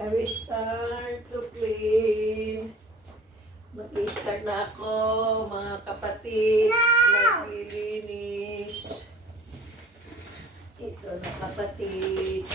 I will start to clean. Mag-start na ako, mga kapatid. Maglilinis. Ito na kapatid.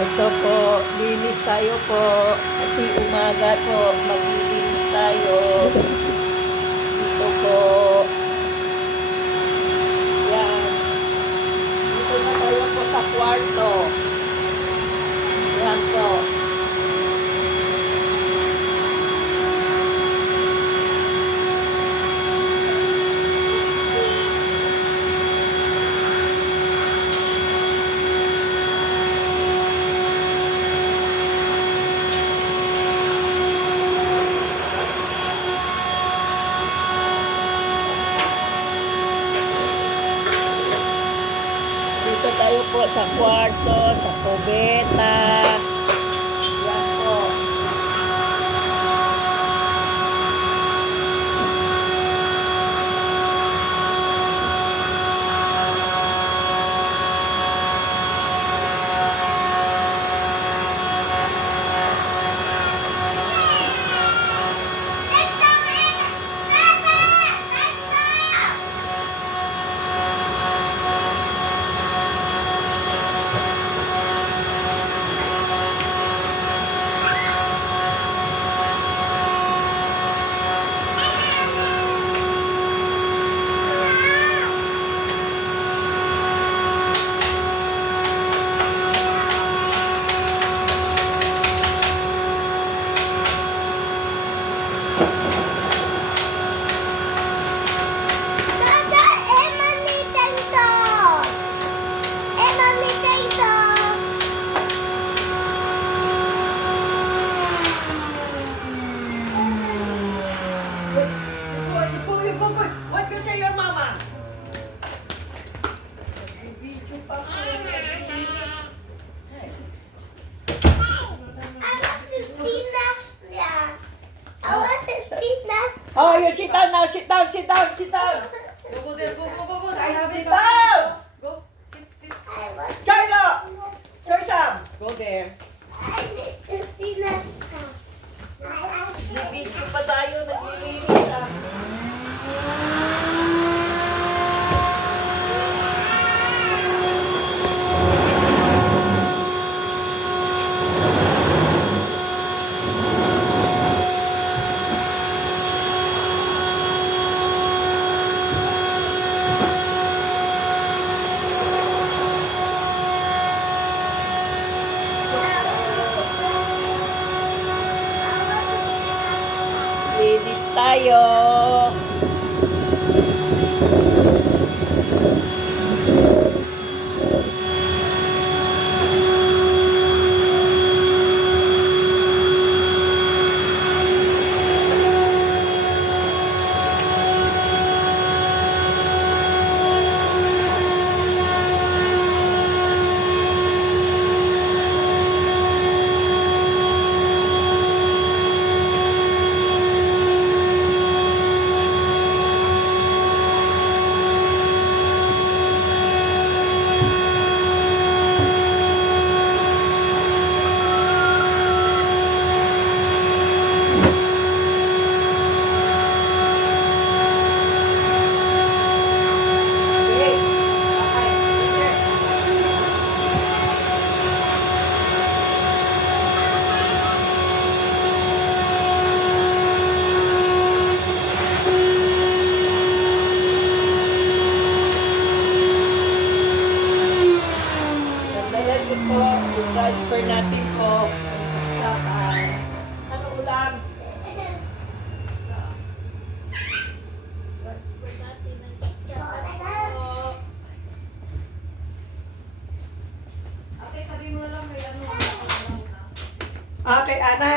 Ito po, linis tayo po. Kasi umaga po, maglilinis tayo. Dito po. Yan. Dito na tayo po sa kwarto. Yan po. Dito tayo po sa kwarto, sa kubeta. Yan po. What you say your mama? Video pa po. Oh, you sit down now. Sit down, sit down, sit down. Go there, go. I have Sit it. down. Go, sit. Kylo! Choy Sam! Go there. Video pa tayo. Naglilinis ah. Linis tayo. Nandayan ko po. Transfer natin po. Sa ano ulam? Transfer natin ng saksakan po. Okay, sabi mo lang may ano. Okay, Ana.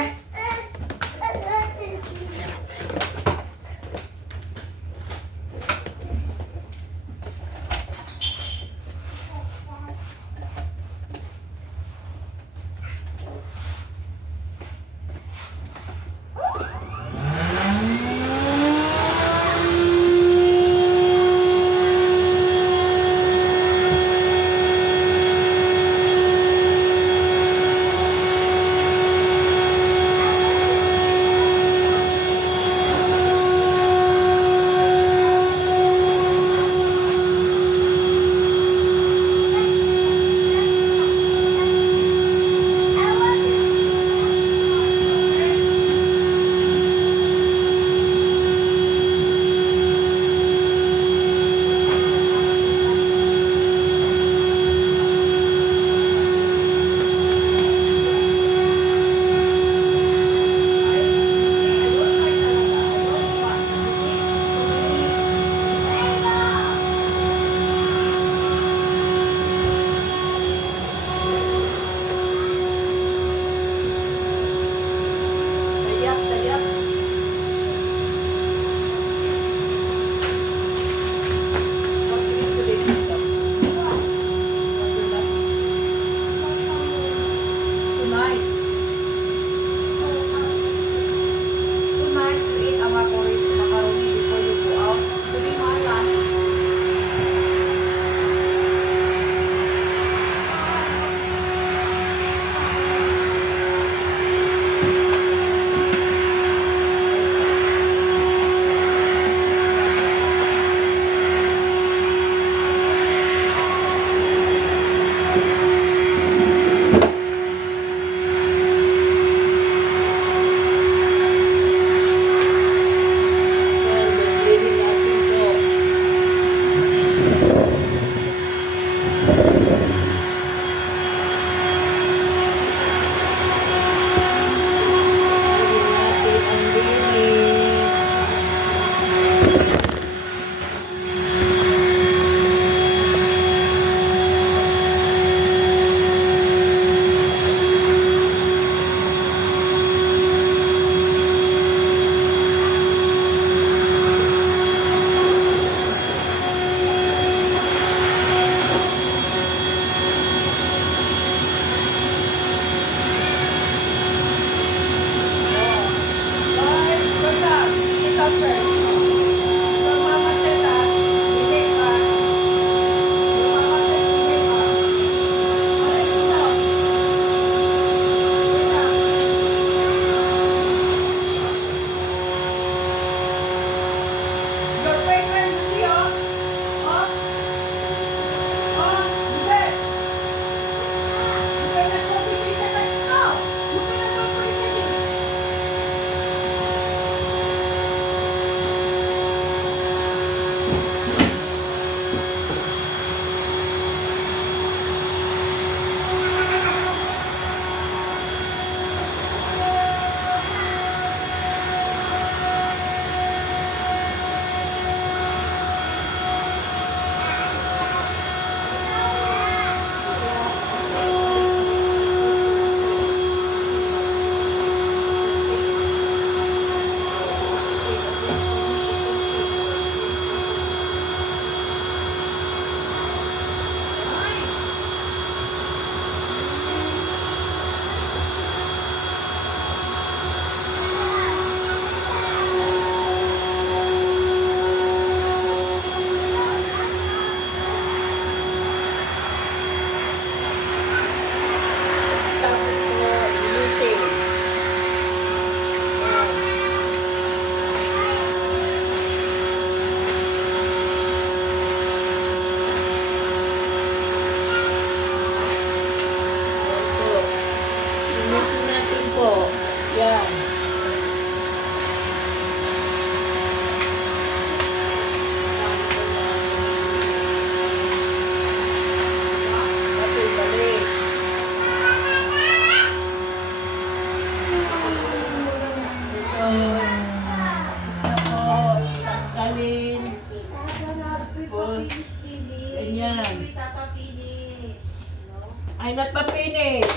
yan. We Tata finish. No? I'm not pa-finish.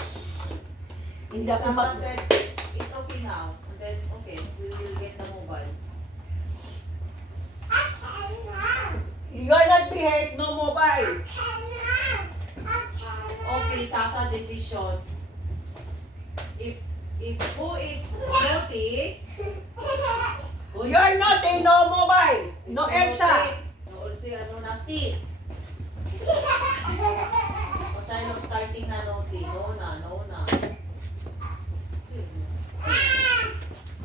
Hindi ako Tata mag... said, it's okay now. And then, okay, we will get the mobile. You're not behave, no mobile. Okay, Tata decision. If who is naughty, who You're not no mobile. No Elsa. No also ano nasty. O tayo starting na naughty. No na.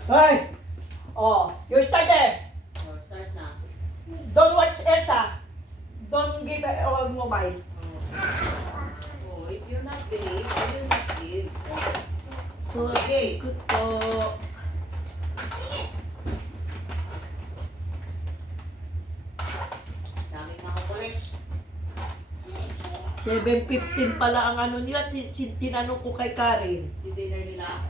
Hey. Oh, you start there. Or start na. Don't watch Elsa. Don't give her mobile. Oh, if you're not behave, I will not give. Okay. Good po. Daming mga kulit. 7:15 pala ang ano nila. Tinanong ko kay Karen. Yung dinner nila.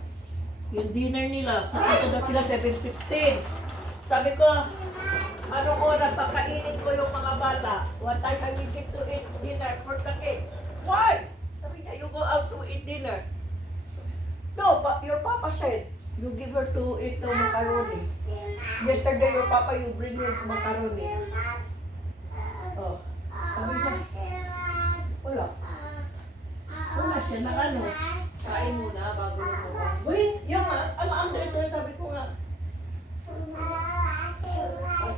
Yung dinner nila. Pupunta daw sila 7:15. Sabi ko, anong oras pakainin ko yung mga bata? What time I will get to eat dinner for the kids? Why? Sabi niya, you go out to eat dinner. No, but your papa said, you give her to eat the macaroni. Yesterday, your papa, you bring her macaroni. Oh. Sabi niya, wala. Wala siya na ano. Kain muna bago lumabas. Wait, yung under ito, sabi ko nga,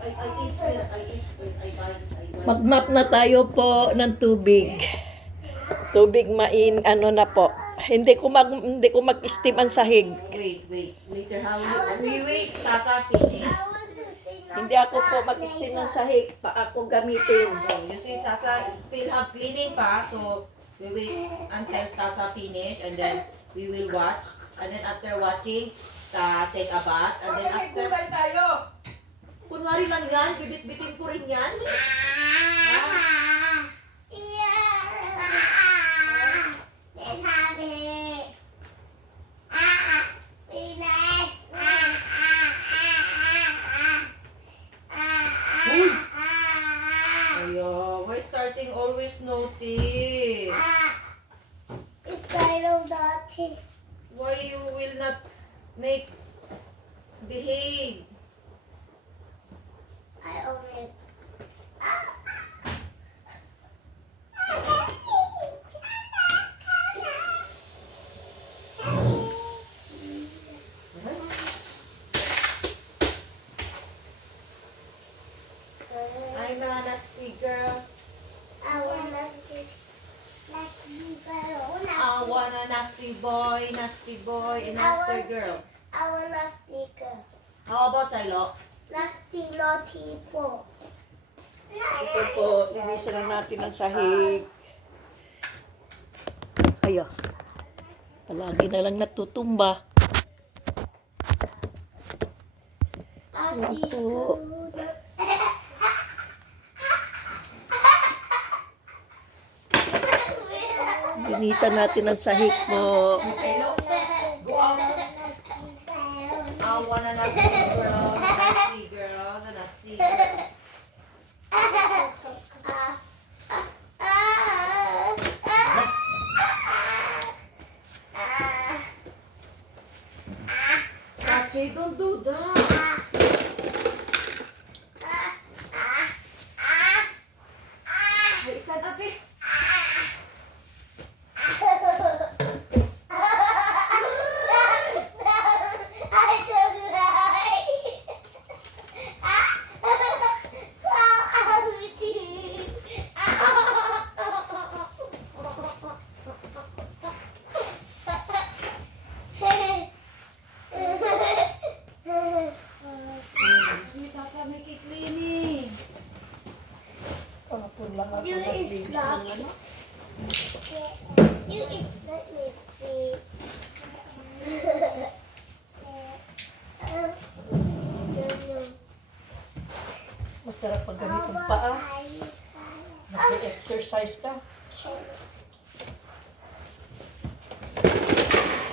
I buy. mag-map na tayo po ng tubig. Tubig main, ano na po. Hindi ko mag-steam ang sahig. Wait. Later how we wait. Tata finish. Hindi ako po mag-steam ng sahig. Pa ako gamitin. So, you see, Tata still have cleaning pa, so we wait until Tata finish, and then we will watch. And then after watching, take a bath, and then after, tayo. kunwari lang yan, bibit-bitin ko rin yan. Ayo, why starting always naughty? Why you will not make behave? I'm a nasty girl. I want a nasty boy, and nasty girl. How about Chilo? Ito po, inisa na natin ang sahig. Ayo. Palagi na lang natutumba. Ayan po. Linisan natin ang sahig po. Chilo, go out. I want a nasty girl, a nasty girl. Pache, don't do that. Hey, stand up eh. Si Tata make it cleaning. Kapon lang ako You is nagbibis lock. ng ano. You is let me see. Masarap pag ganitong paa. Nag-exercise ka.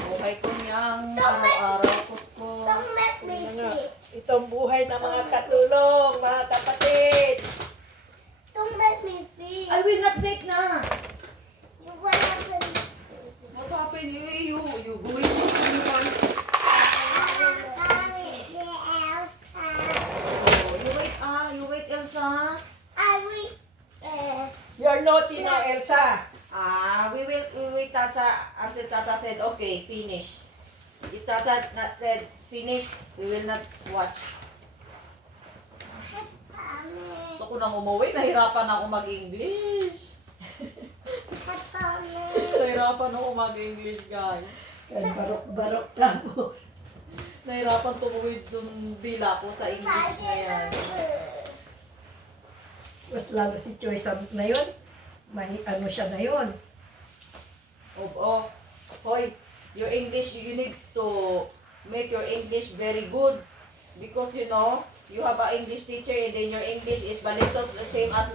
Buhay ko niyang araw-araw ko. Don't let me Ano nga, see. itong buhay ng mga katulong, mga kapatid. Don't let me see. I will not You're naughty now, Elsa. We will, Tata, after Tata said, okay, finish. If Tata not said finish, we will not watch. So kung nang umuwi, nahirapan ako mag-English. Nahirapan ako mag-English, guys. Barok-barok ka po. Nahirapan tumuwid yung dila ko sa English na yan. Mas lalo si Choy na yun. May ano siya na yun. Hoy, your English, you need to make your English very good. Because you know, you have an English teacher and then your English is balito the same as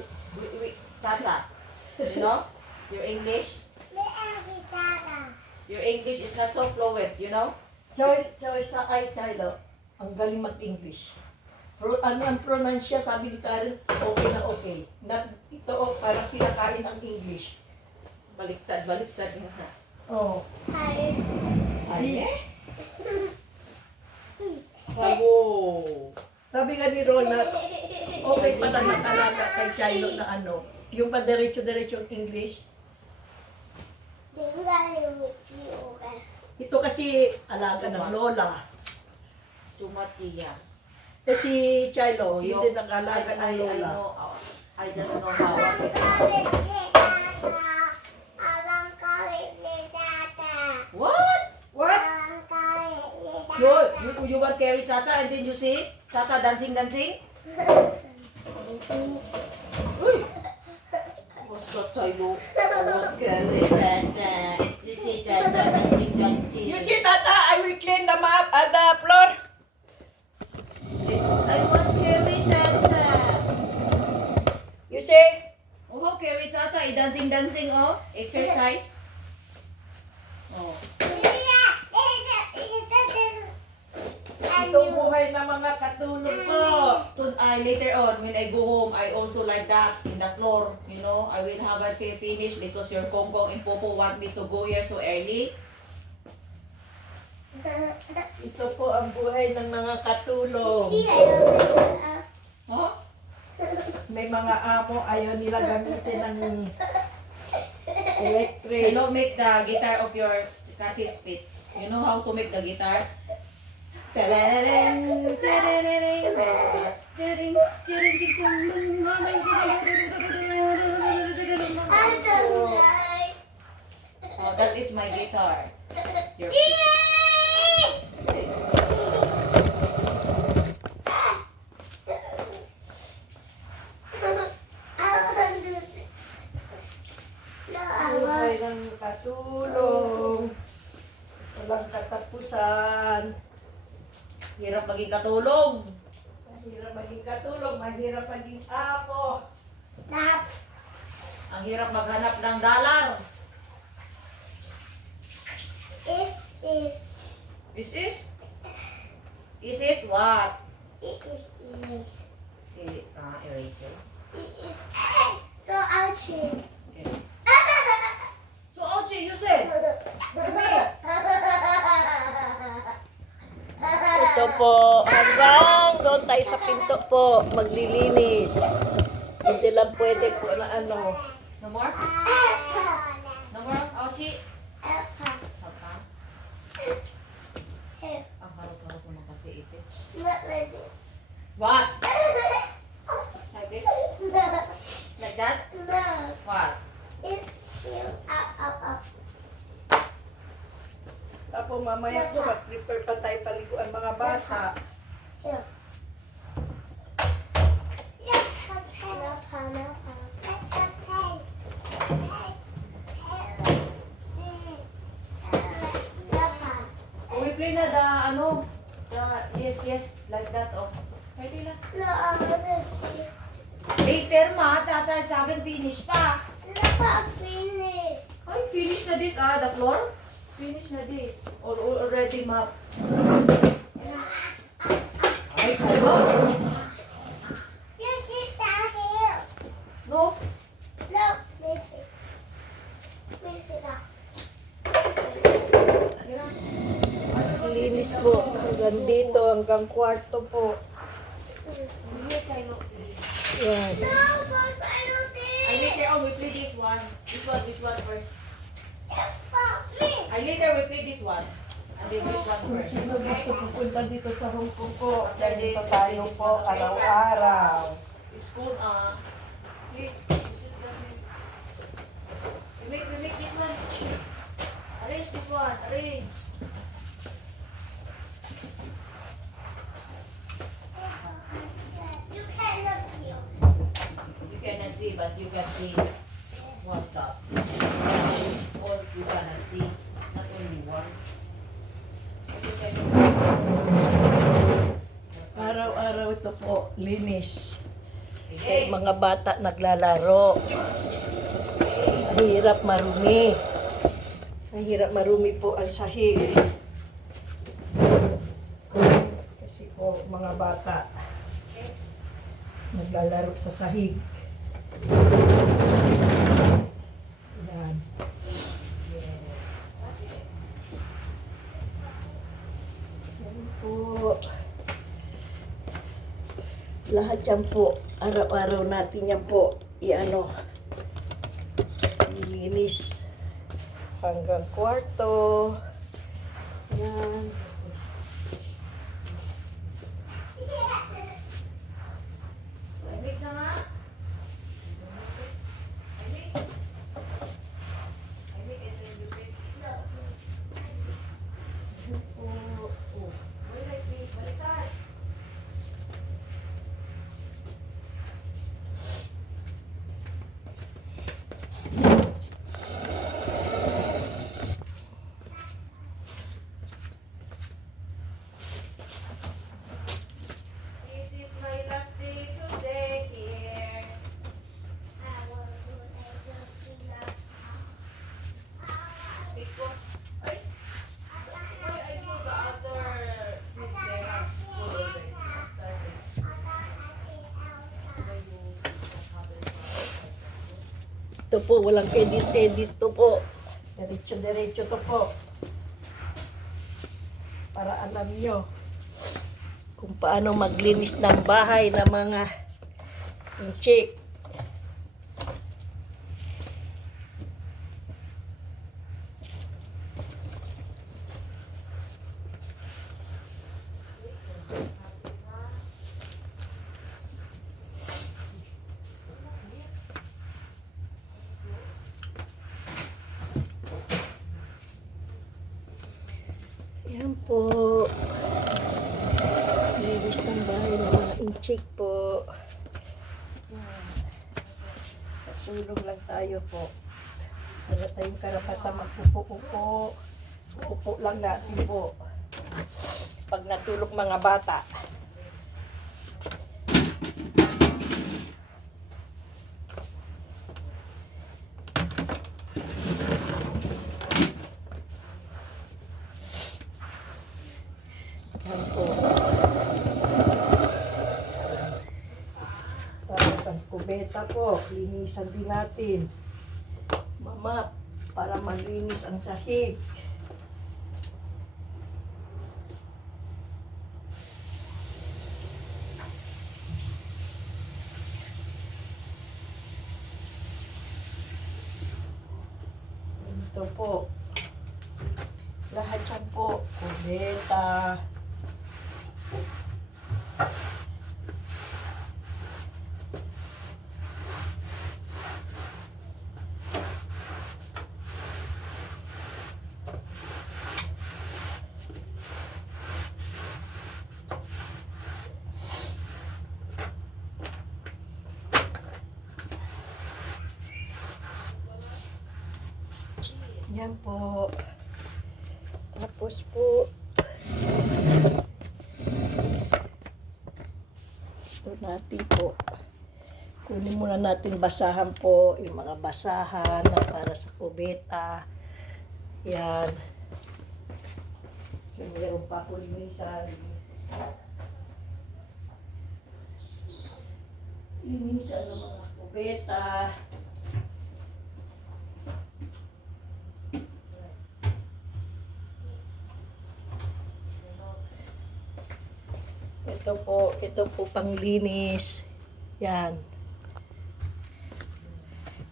Tata. You know, your English is not so fluent, you know? Choy sa Taylor, ang galing mag-English. Ano ang pronounce siya, sabi ni Karen, okay na okay. Ito, parang kinakain ang English. Baliktad nga. Oh. Ay, wow. Sabi nga ni Ronald, okay pala nakalaga kay Chilo na ano, yung pa diretso-diretso ang English. Ito kasi alaga ng lola. Tumatiya. Eh si Chilo, hindi nakalaga ng lola. I just know how to say. What? What? You want carry Tata and then you see Tata dancing? Uy! What's that, Chilo? I want carry Tata. You see Tata dancing. You see, Tata, I will clean the map at the floor. I want carry Tata. You see? Oh, carry Tata, dancing, oh. Exercise. Oh. Itong buhay ng mga katulong ko. Later on, when I go home, I also like that in the floor. You know, I will have it finished because your Kongkong and Popo want me to go here so early. Ito po ang buhay ng mga katulong. Huh? May mga amo, ayaw nila gamitin ng electric. Hello, make the guitar of your Kachi's feet. You know how to make the guitar? Oh, that is my guitar. Your Buhay ng katulong. Walang katapusan. hirap maging katulong. Mahirap maging katulong, mahirap maging amo. Ang hirap maghanap ng dollar. Is it what? Eraser. So ouchie. Okay. So, Ochi, you said. Ito po, hanggang doon tayo sa pinto po, maglilinis. Hindi lang pwede po na ano. No more? No more, Ochi? Papa? Ang harap-harap naman kasi ito. Not like this. What? Like this? Like that? No. What? It's you. Up. Tapos mamaya po, mag-prepare pa tayo paliguan mga bata. Here. We play na the ano? Yes, like that, oh. Pwede na. No, I wanna see. Later, ma. Chacha is haven't finished pa. Not finish. Ay, finish na this, the floor? Finish na this. Already, ma. Ay, hello? You sit down here. No? No, Missy. Missy, down. Linis po, hanggang dito, hanggang kwarto po. Yan. No, boss, I don't think. Ay, later on, we play one. This one first. It's for me. I later we play this one. And then this one Kung first. sino gusto pupunta dito sa Hong Kong po, After dahil this, pa tayo we play this po one, okay? araw-araw. It's called, hey, you should tell me. We make this one. Arrange this one. Arrange. You cannot see. You cannot see, but you can see. What's that? Or you cannot see. Not only one. You can Araw-araw ito po, linis. Okay. Mga bata naglalaro. Ang hirap marumi. Ang hirap marumi po ang sahig. Kasi po, mga bata naglalaro sa sahig. Yan. Yan po. Lahat yan po, araw-araw natin yan po, i-ano, ilinis hanggang kwarto. Yan. Lamig na nga. Lamig. Lamig, and then you pick. Yan po. Oh. Why like this? Baliktad. This is my last day today here. Because I saw the other kids there has school already. Started. Why you don't have it? Ito po, walang edit-edit to po. Diretso-diretso to po. Para alam nyo kung paano maglinis ng bahay ng mga inchik. Yan po. Linis ng bahay ng mga inchik po. Tulog lang tayo po. Wala tayong karapatan magpupo-upo. Upo lang natin po. Pag natulog mga bata. Yan po. Tapos ang kubeta po, linisan din natin. Mama, para malinis ang sahig. Ito po. Lahat yan po. Kubeta. Yan po. Tapos po, ito natin po. Kunin muna natin basahan po, yung mga basahan na para sa kubeta. Yan. So, meron pa po linisan. Linisan ng mga kubeta. Ito po panglinis. Yan.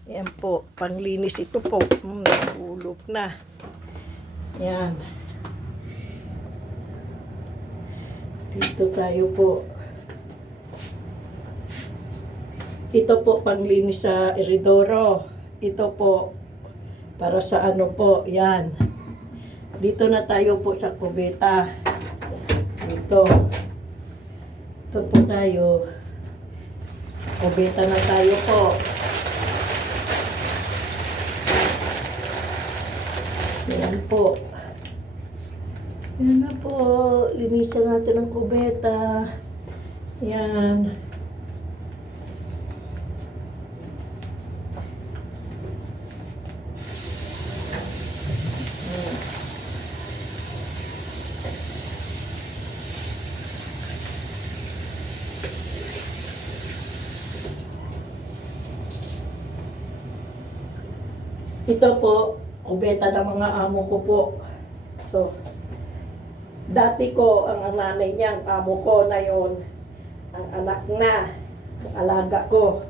Yan po, panglinis ito po. Nahulog na. Yan. Dito tayo po. Ito po, panglinis sa iridoro. Ito po, para sa ano po, yan. Dito na tayo po sa kubeta. Ito. Ito po tayo. Kubeta na tayo po. Yan po. Yan na po. Linisan natin ang kubeta. Yan. Ito po, kubeta ng mga amo ko po. So, dati ko, ang nanay niya, ang amo ko na yon, ang anak na, ang alaga ko.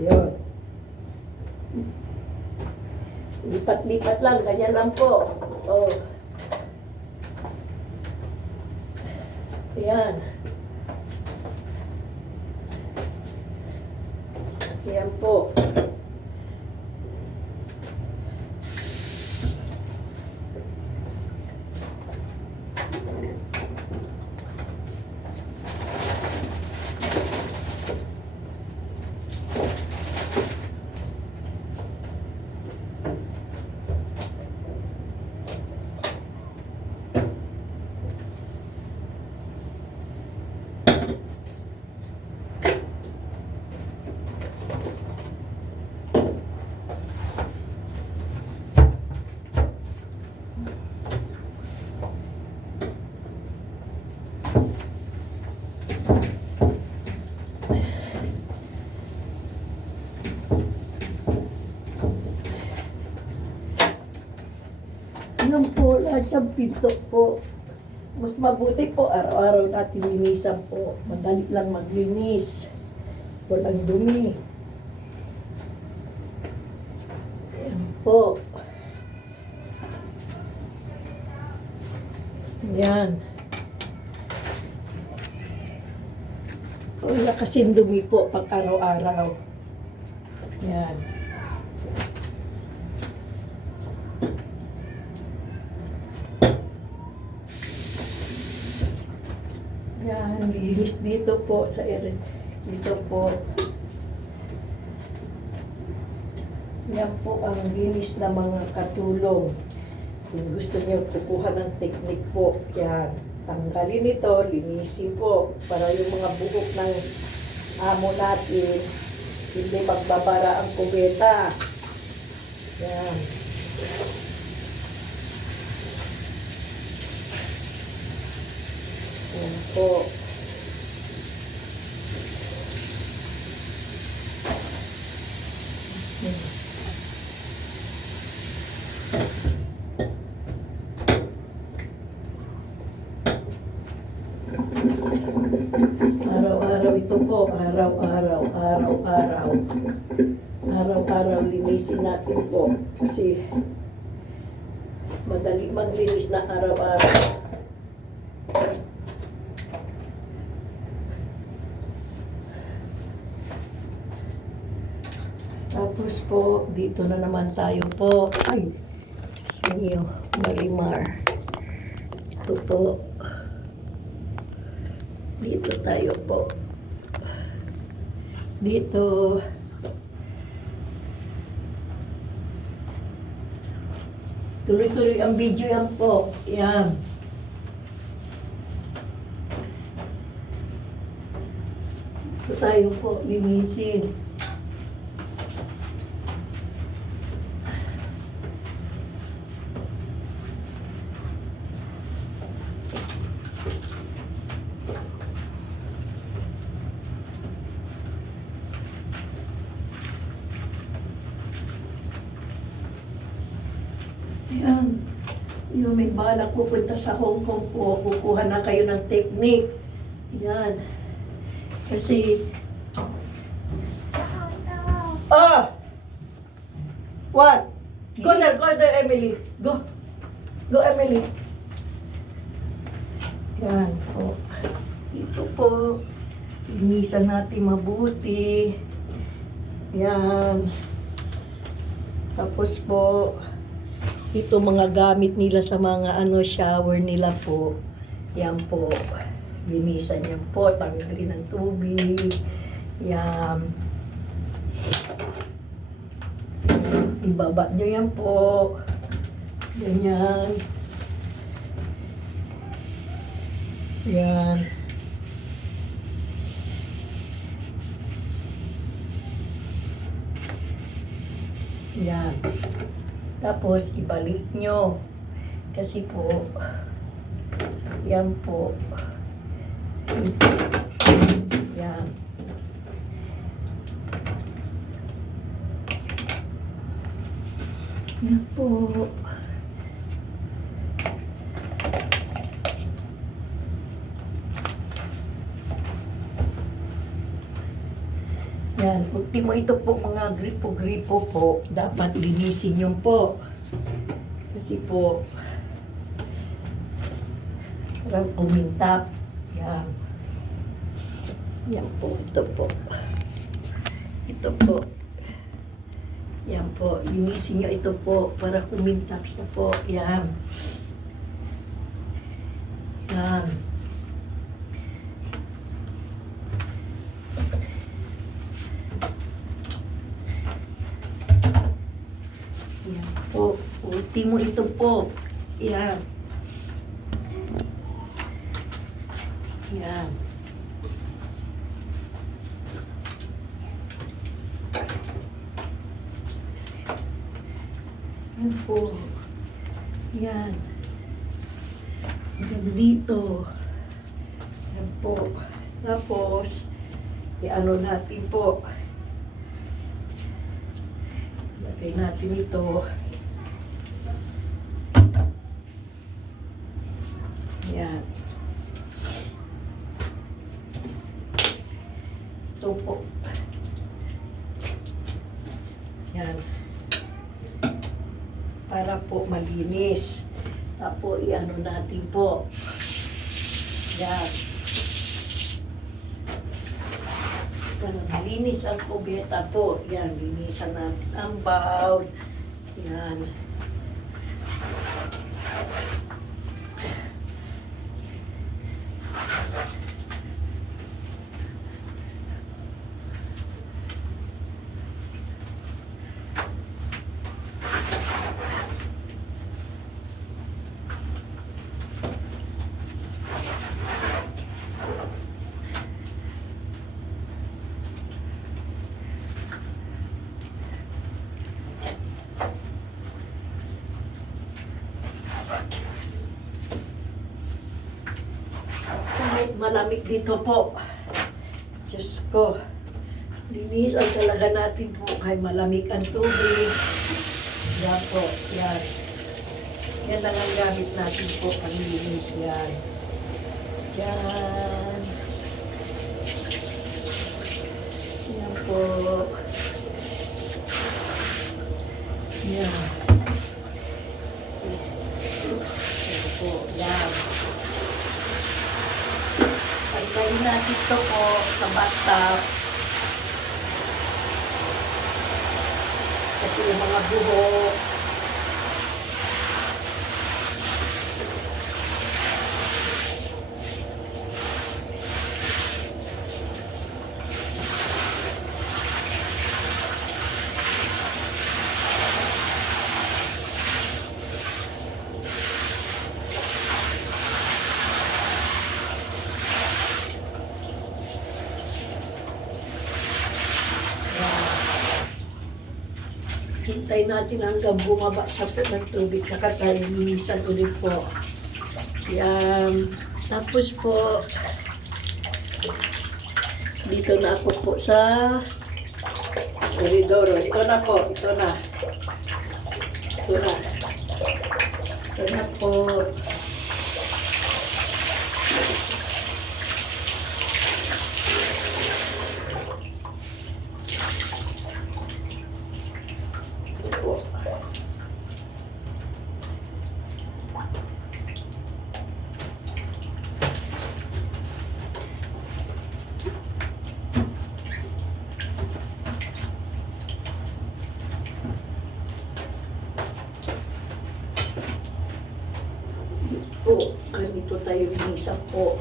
Yun. Lipat-lipat lang, ganyan lang po. Oh. Yan. Yan po. Yan po, lahat ng pinto po. Mas mabuti po, araw-araw natin linisan po. Madali lang maglinis. Walang dumi. Yan po. Yan. Wala kasing dumi po pag araw-araw. Yan. Yan, linis dito po sa area. Dito po. Yan po ang linis na mga katulong. Kung gusto niyo kukuha ng teknik po, yan. Tanggalin ito, linisin po. Para yung mga buhok ng amo natin, hindi magbabara ang kubeta. Yan. Yan po. Araw-araw ito po, araw-araw, araw-araw. Araw-araw linisin natin po kasi madali maglinis na araw-araw. Tapos po, dito na naman tayo po. Ay, Diyos Marimar. Ito po. Dito tayo po. Dito. Tuloy-tuloy ang video yan po. Yan. Dito tayo po, linisin. Ayan. Yung may balak pupunta sa Hong Kong po, kukuha na kayo ng technique. Yan. Kasi there, Emily. Go. Go, Emily. Yan po. Ito po. Linisan natin mabuti. Yan. Tapos po, ito mga gamit nila sa mga shower nila po. Yan po. Linisan yan po. Tanggalin ng tubig. Yan. Ibaba nyo yan po. Ganyan. Yan. Yan. Tapos, ibalik nyo. Kasi po, yan po. Yan. Yan po. Yan, ultimo ito po mga gripo-gripo po, dapat linisin nyo po. Kasi po, parang umintap. Yan. Yan po, ito po. Ito po. Yan po, linisin nyo ito po para kumintap siya po. Yan. Yan. Yan po. Ultimo ito po. Yan. Yan. Yan po. Yan. Hanggang dito. Yan po. Tapos, i-ano natin po. Lagay natin ito. Yan. Ito po. Yan. Para po malinis. Tapos, i-ano natin po. Yan. Ganun, linis ang kubeta po. Yan, linisan natin ang bowl. Yan. Kahit malamig dito po. Diyos ko. Linisan talaga natin po kahit malamig ang tubig. Yan po. Yan. Yan lang ang gamit natin po. Panlinis yan. Yan. Yan po. Yan. Yan po. Yan. Pagkain natin ito po sa bathtub. Kasi yung mga buhok. Hintay natin hanggang bumaba sa ng tubig sa linisan ulit po. Yan. Tapos po, dito na ako po sa koridoro. Ito na po. Ito na. Ito na. Ito na po. dito tayo linisan po.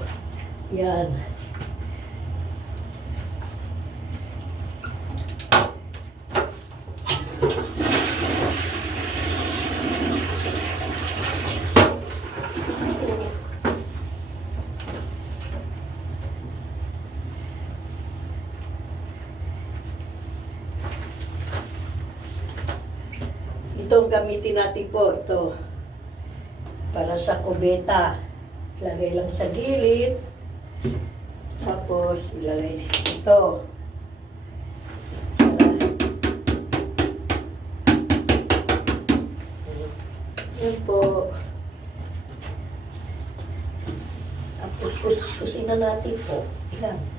Yan. Itong gamitin natin po, ito. Para sa kubeta. Ilagay lang sa gilid. Tapos, ilalagay ito. Yan po. Tapos, kusin na natin po. Yan.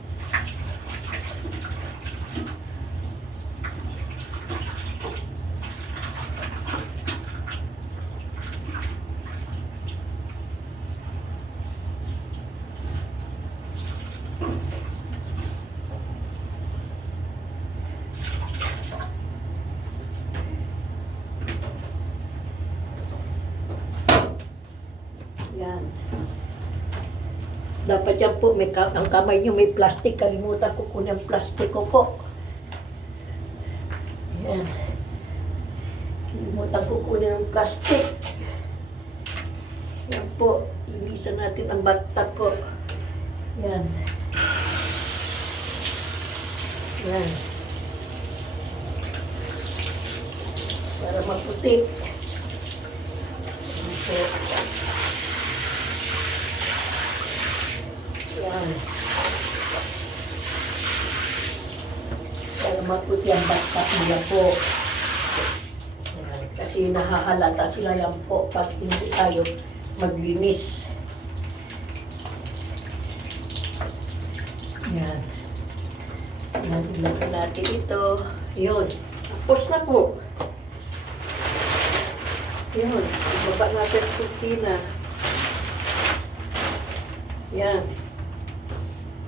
Yan. Dapat yan po, ang kamay nyo may plastic. Kalimutan ko kunin ang plastic ko po. Yan. Kalimutan ko kunin ang plastic. Yan po. Ilisan natin ang bata po. Yan. Yan. Para maputi. Yan po. Yan. Para maputi ang bata nila po. Yan. Kasi nahahalata sila yan po pag hindi tayo maglinis. Yan. Yan. Ilagay natin ito. Yun. Tapos na po. Yun. Ibaba natin ang kurtina. Yan.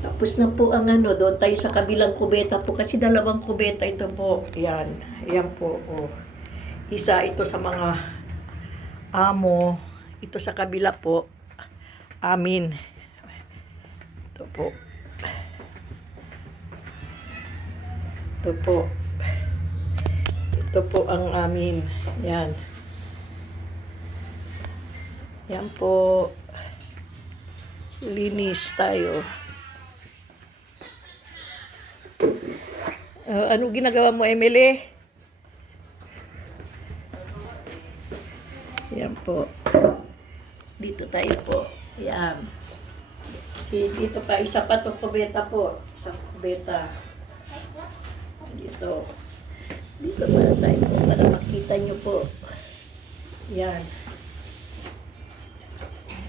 Tapos na po ang ano, doon tayo sa kabilang kubeta po. Kasi dalawang kubeta ito po. Yan. Yan po. Oh. Isa ito sa mga amo. Ito sa kabila po. Amin. Ito po. Ito po. Ito po ang amin. Yan. Yan po. Linis tayo. Ano ginagawa mo, Emily? Yan po. Dito tayo po. Yan. Kasi dito pa, isa pa to kubeta po. Isang kubeta. Dito. Dito para tayo po, para makita nyo po. Yan.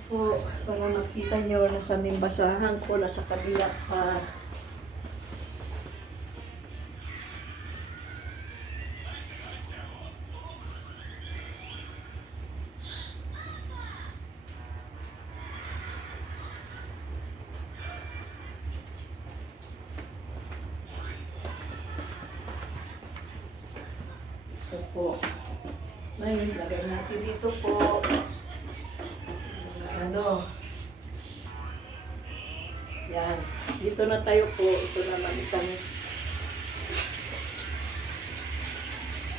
Po, para makita nyo, nasa basahan ko, nasa kabila pa. Ito po. Ngayon, lagay natin dito po. Ano? Yan. Dito na tayo po. Ito naman isang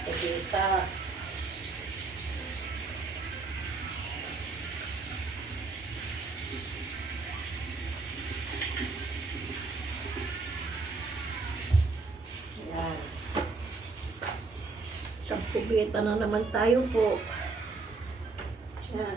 kubeta. Yan. Isang kubeta na naman tayo po. Yan.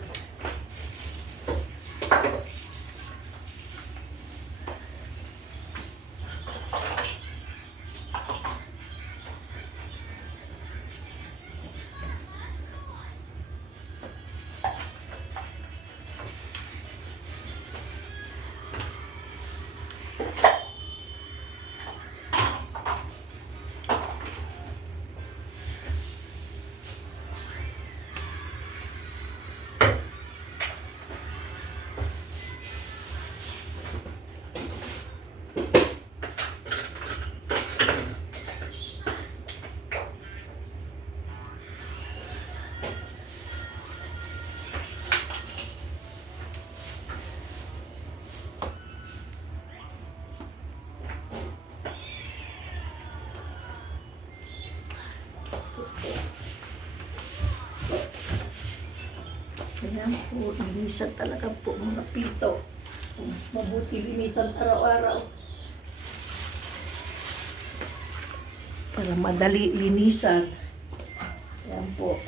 Yan po, linisan talaga po mga pinto. Mabuti linisan araw-araw. Para madali linisan. Yan po.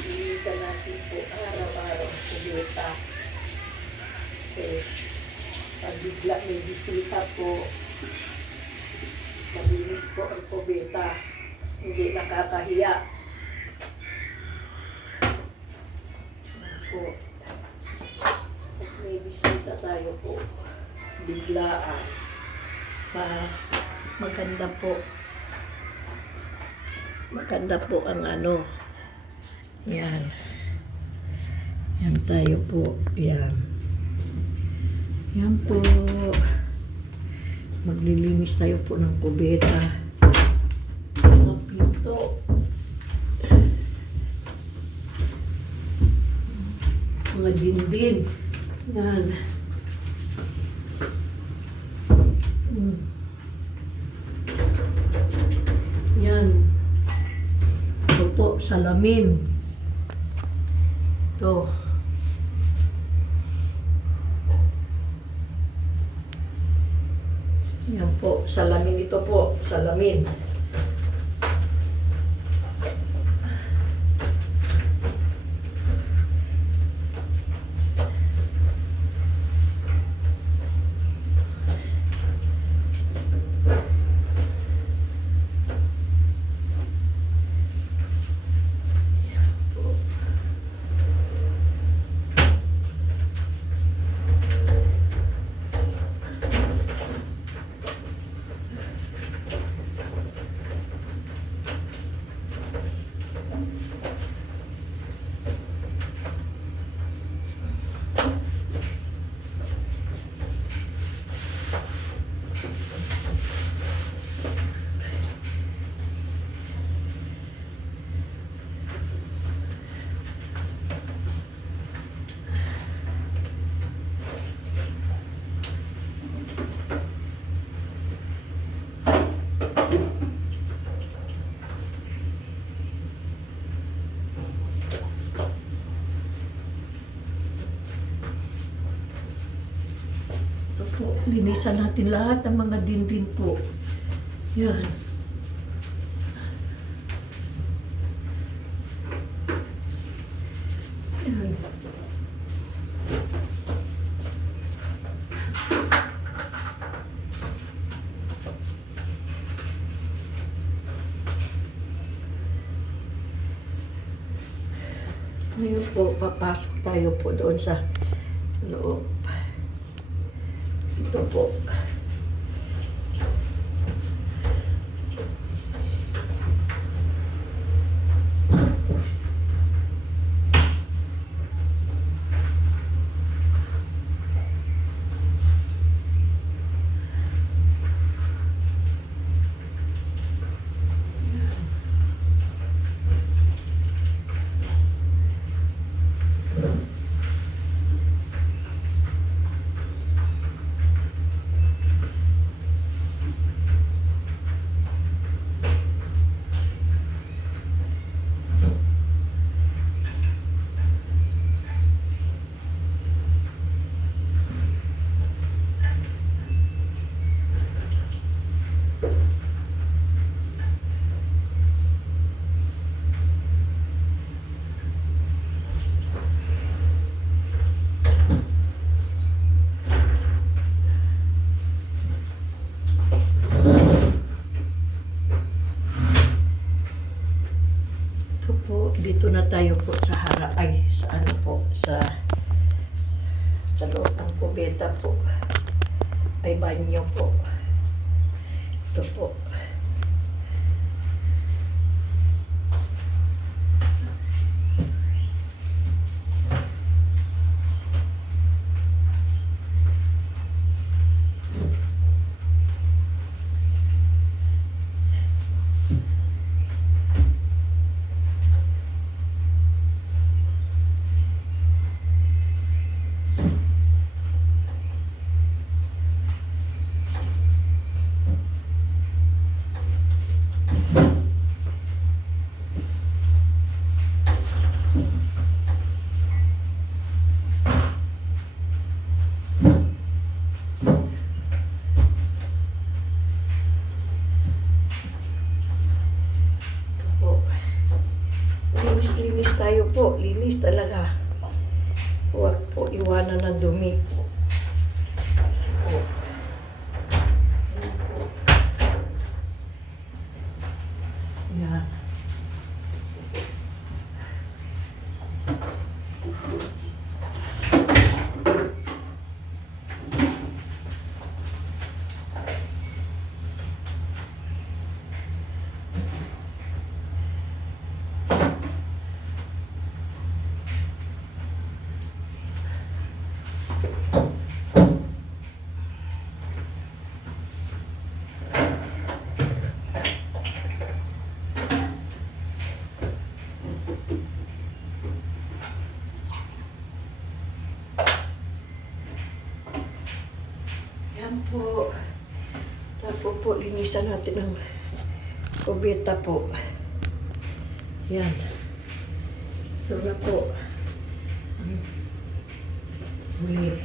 Linisan natin po araw-araw sa data. Okay. Pag bigla may bisita po, malinis po ang kubeta. Hindi nakakahiya. Po. Pag may bisita tayo po, biglaan. Maganda po. Maganda po ang ano. Yan. Yan tayo po. Yan. Yan po. Maglilinis tayo po ng kubeta. Mga pinto. Mga dindin. Yan. Yan. Ito po, salamin. Ito. Yan po, salamin ito po, salamin. Po, linisan natin lahat ng mga dindin po. Yan. Yan. Ngayon po, papasok tayo po doon sa loob. Ito po. Dito na tayo po sa sa ano po, sa loob ng kubeta po. Ay banyo po. Ito po. po, linis talaga. Huwag po iwanan ng dumi po. Kasi po, yan po. Yan. Yan po. Tapos po, linisan natin ang kubeta po. Yan. Ito na po. Ang huli.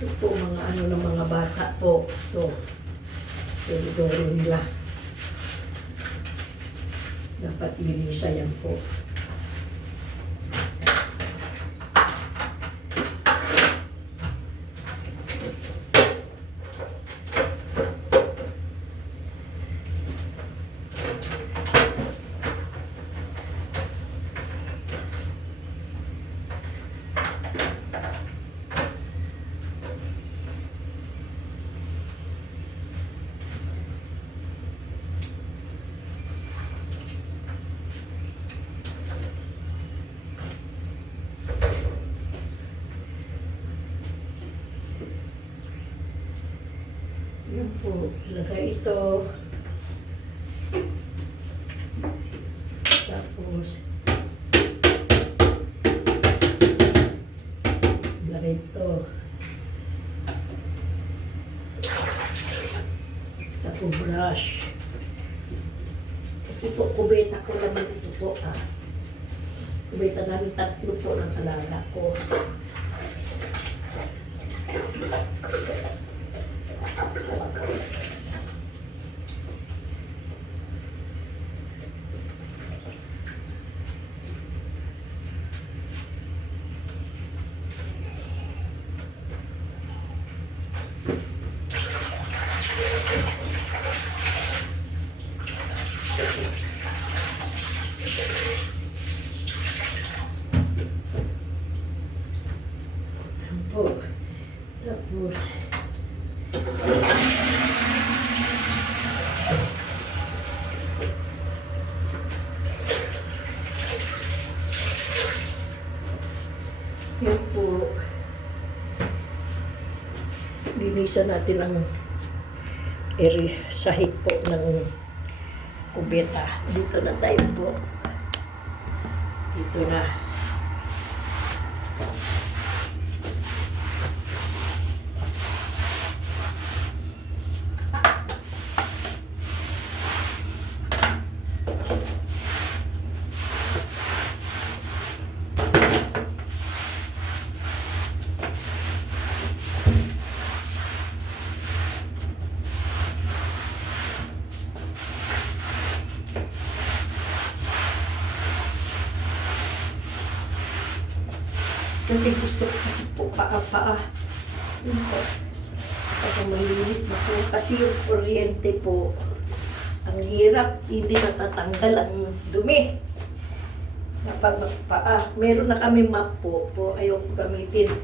Ito po mga ano ng mga bata po. Ito. Tinidoro nila. Dapat linisan yan po. Yan po, lagay ito. Tapos, lagay ito. Tapos brush. Kasi po, kubeta ko naman ito po. Kubeta namin 3 po ng alaga ko. Yan po. Tapos, yan po. Linisan natin ang area, sahig po ng kubeta. Dito na tayo po. Dito na. Kasi gusto ko kasi po paa. Yun po. Kasi malinis na po. Kasi yung kuryente po, ang hirap, hindi natatanggal ang dumi. Kapag paa. Meron na kami map po, ayaw ko gamitin.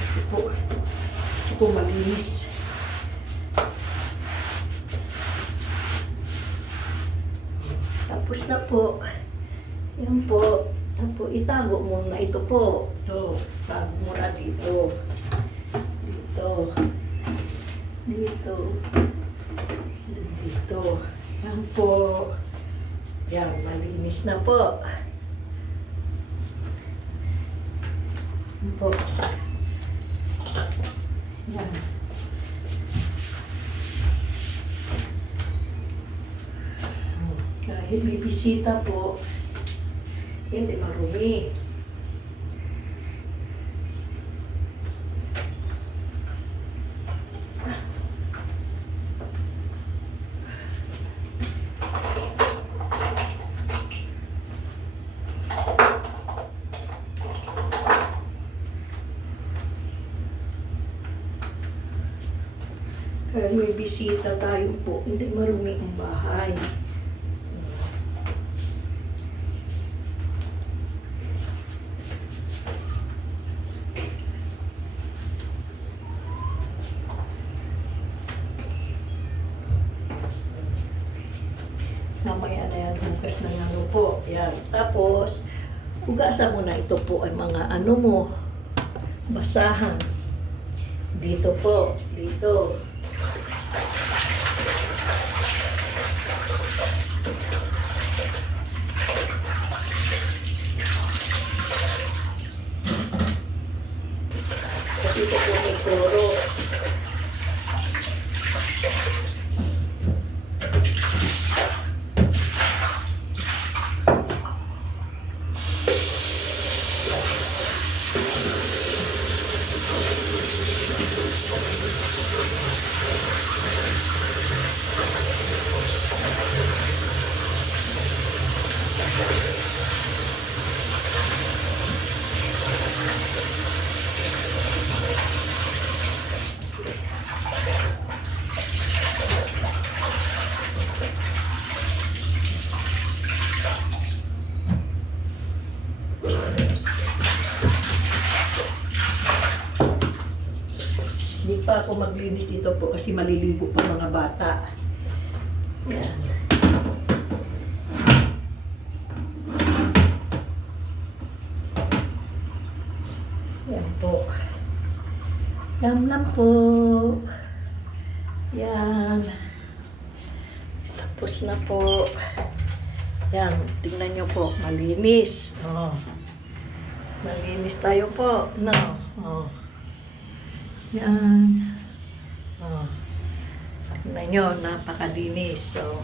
Kasi po, ito po malinis. Tapos na po. Yan po. Tapos itago muna ito po. Ito. Tago muna dito. Dito. Dito. Dito. Yan po. Yan, malinis na po. Yan po. Yan. Kahit may bisita po, hindi marumi. Kahit may bisita tayo po, hindi marumi ang bahay. Mamaya na yan, hugas na yan po. Yan. Tapos, hugasan mo na ito po ay mga ano mo, basahan. Dito po, dito. Kasi ito po may kloro. Hindi pa ako maglinis dito po kasi maliligo pa mga bata. Yan. Yan po. Yan lang po. Yan. Tapos na po. Yan. Tingnan nyo po. Malinis. Oh. Malinis tayo po. No. Oh. Yan. Oh. Tingnan nyo, napakalinis. So,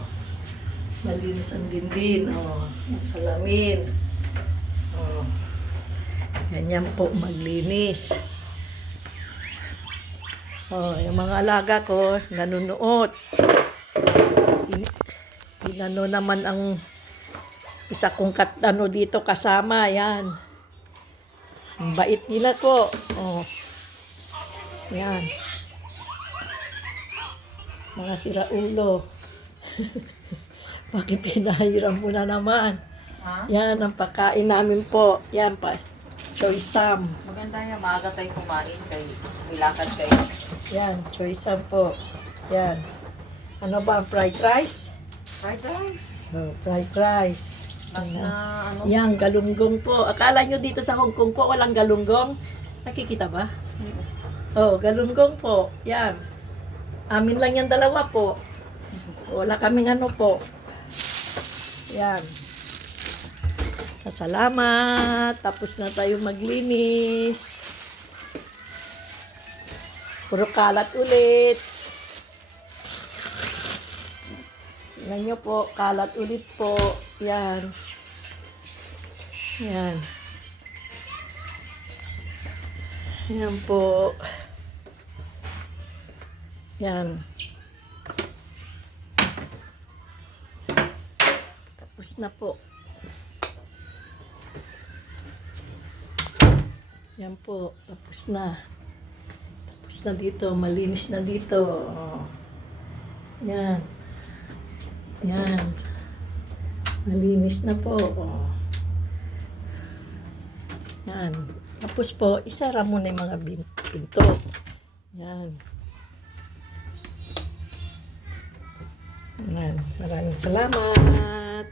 malinis ang dindin. Oh. Ang salamin. Oh. Ganyan po, maglinis. Oh, yung mga alaga ko, nanunuot. Inano naman ang isa kong dito kasama. Yan. Ang bait nila po. Oh. Yan. Mga siraulo. Bakit pinahiram mo na naman? Ha? Yan, ang pagkain namin po. Yan pa. Choy Sam. Maganda yan, maaga tayong kumain kay ilakad kayo. Yan, Choy Sam po. Yan. Ano ba ang fried rice? Fried rice. Oh, fried rice. Mas Yan. na ano? Yan, galunggong po. Akala nyo dito sa Hong Kong po walang galunggong? Nakikita ba? Oh, galunggong po. Yan. Amin lang yung dalawa po. Wala kaming ano po. Yan. Salamat. Tapos na tayo maglinis. Puro kalat ulit. Tingnan nyo po. Kalat ulit po. Yan. Yan. Yan po. Yan. Tapos na po. Yan po. Tapos na. Tapos na dito. Malinis na dito. Oh. Yan. Yan. Malinis na po. Oh. Yan. Tapos po, isara mo na yung mga pinto. Yan. Yan. Maraming salamat.